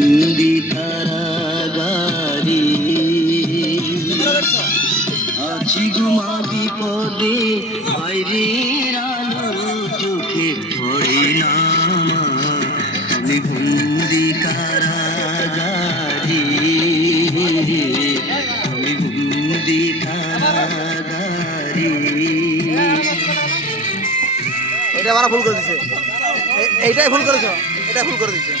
বন্দি কারাগারে আছি গুমা বিপদে, বাইরের আলো চোখে পড়ে না। আমি বন্দি কারাগারে, আমি বন্দি কারাগারে। এটা বারা ভুল করে দিছে, এইটাই ভুল করেছ, এটা ভুল করে দিছে।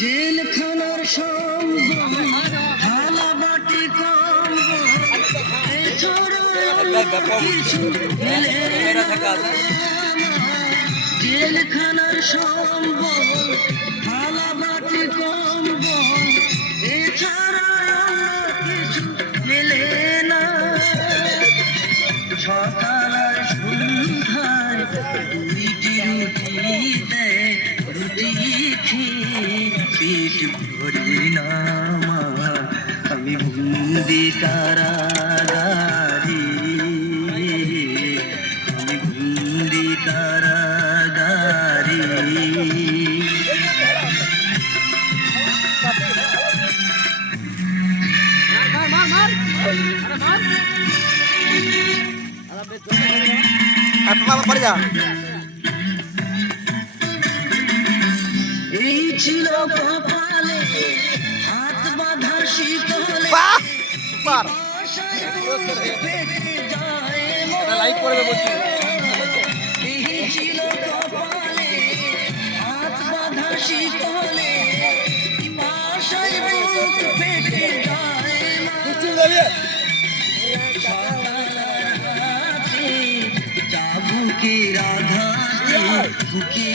জেলখানার সঙ্গ থালা বাটি কম্বল, এছাড়া কিছু মেলে না। জেলখানার সম্বল থালা বাটি কম্বল, এছাড়া কিছু মেলে না। সকাল আর সন্ধ্যায় দুইটি রুটি দেয়, রুটি খেয়ে পেট ভরে না। আমি বন্দি কারাগারে, আমি বন্দি কারাগারে। পড়ে যা। এই ছিল কপালে হাত বাঁধা শীতলে, লাইক করে দেবো। এই ছিল কপালে হাত বাঁধা শীতলে, আশায় বুক পেটে যায় না। বুকে রাধাতে বুকে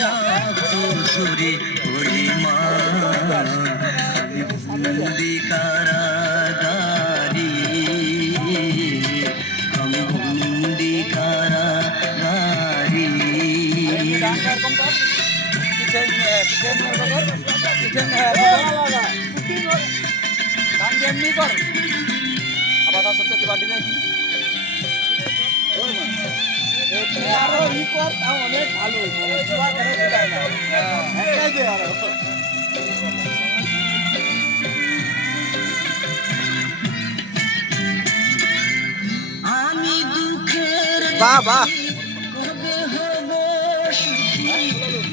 রাধরে ওরে মা। আমি বন্দি কারাগারে, আমি বন্দি কারাগারে। অনেক ভালো আমি দুঃখের বাবা কবে হব সুখী,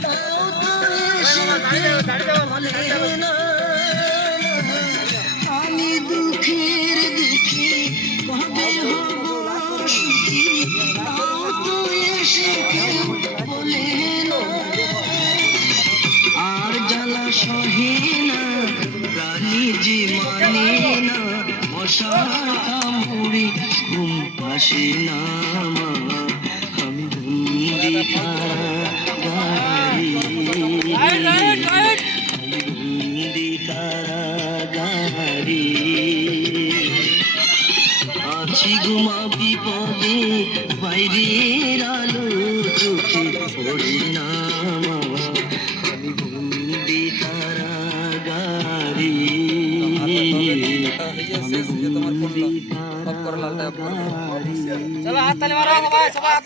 তাও তো এসে বলে না। আমি দুঃখের দুঃখী কবে হব সুখী, তাও তো এসে কেউ বলে না। আর জ্বালা সহে না, প্রাণী যে মানে না, মশা কামড়ে ঘুম আসে না। আমি বন্দি কারাগারে, আমি বন্দি কারাগারে। আছি গুমা বিপদে, বাইরের আলো চোখে পড়ে না। আমি বন্দি কারাগারে, আমি বন্দি কারাগারে।